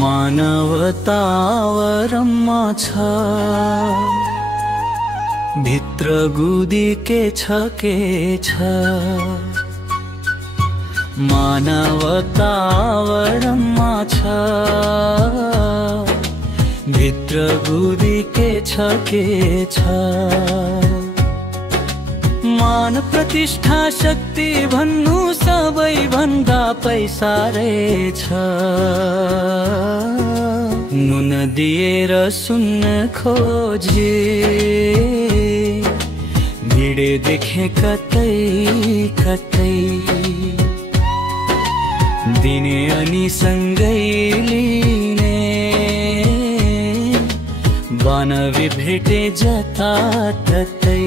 मानवतावरमा छ भित्र गुदी के छ मानवतावरमा छ भित्र गुदी के छ मान प्रतिष्ठा शक्ति भन्नु सबै भन्दा पैसा रहेछ नुन दिएर सुन्न खोजे भिडे देखे कतै कतै दिने अनि सँगै लिने बानवी भेटे जता ततै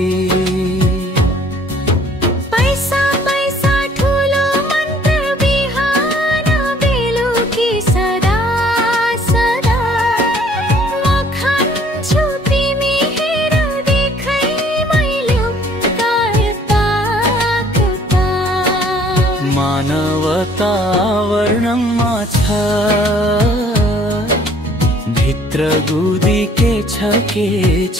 मानवतावरणमा छ भित्र गुदी के छ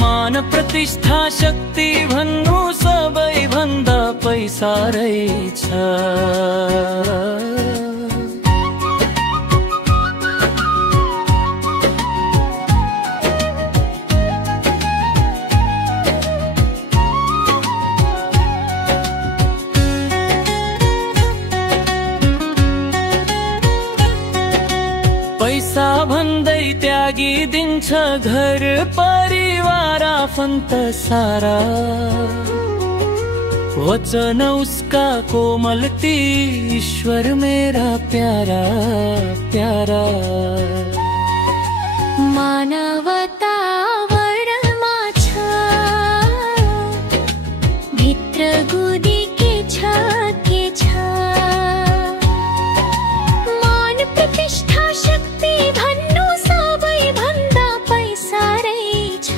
मान प्रतिष्ठा शक्ति भन्नु सबै भन्दा पैसा रहेछ पैसा भन्दै त्यागिदिन्छ घर परिवार आफन्त सारा वचन उसका कोमल ती ईश्वर मेरा प्यारा प्यारा मानवतावरणमा छ भित्र गुदी के छ मान प्रतिष्ठा शक्ति भन्नु सबै भन्दा पैसा रहेछ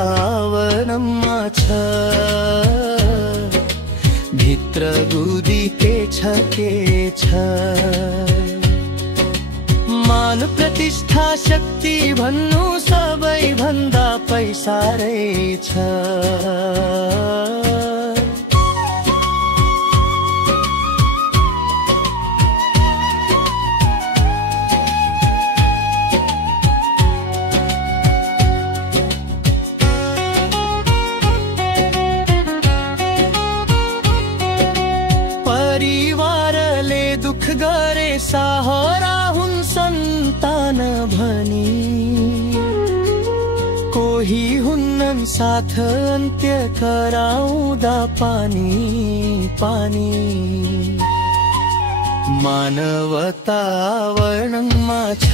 मानवतावरणमा छ भित्र गुदी के छ मान प्रतिष्ठा शक्ति भन्नु सबै भन्दा पैसा रहेछ परिवारले दुख गरे सहारा हुन् सन्तान भनी कोही हुन्नन् साथ अन्त्य कराउँदा पानी पानी मानवतावरणमा छ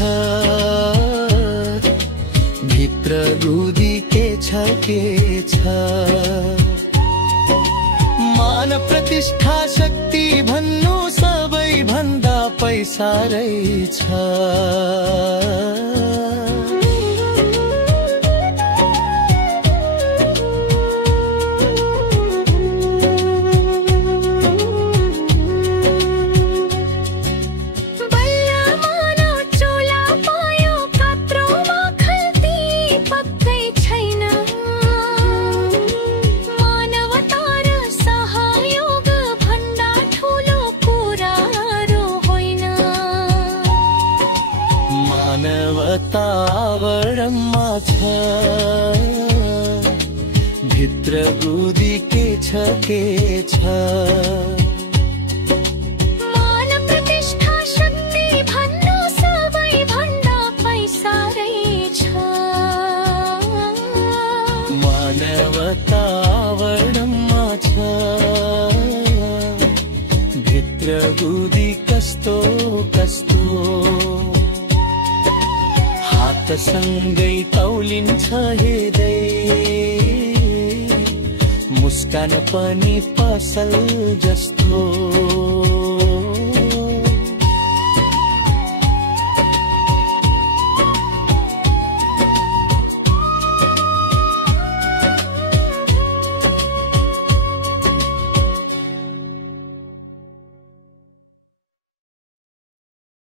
भित्र गुदी के छ मान प्रतिष्ठा शक्ति भन्नु सबै भन्दा पैसा रहेछ मानवतावरणमा छ भित्र गुदी के छ मान प्रतिष्ठा शक्ति भन्नु सबै भित्र गुदी कस्तो कस्तो हातसँगै तौलिन्छ हेर्दै मुस्कान पनि पसल जस्तो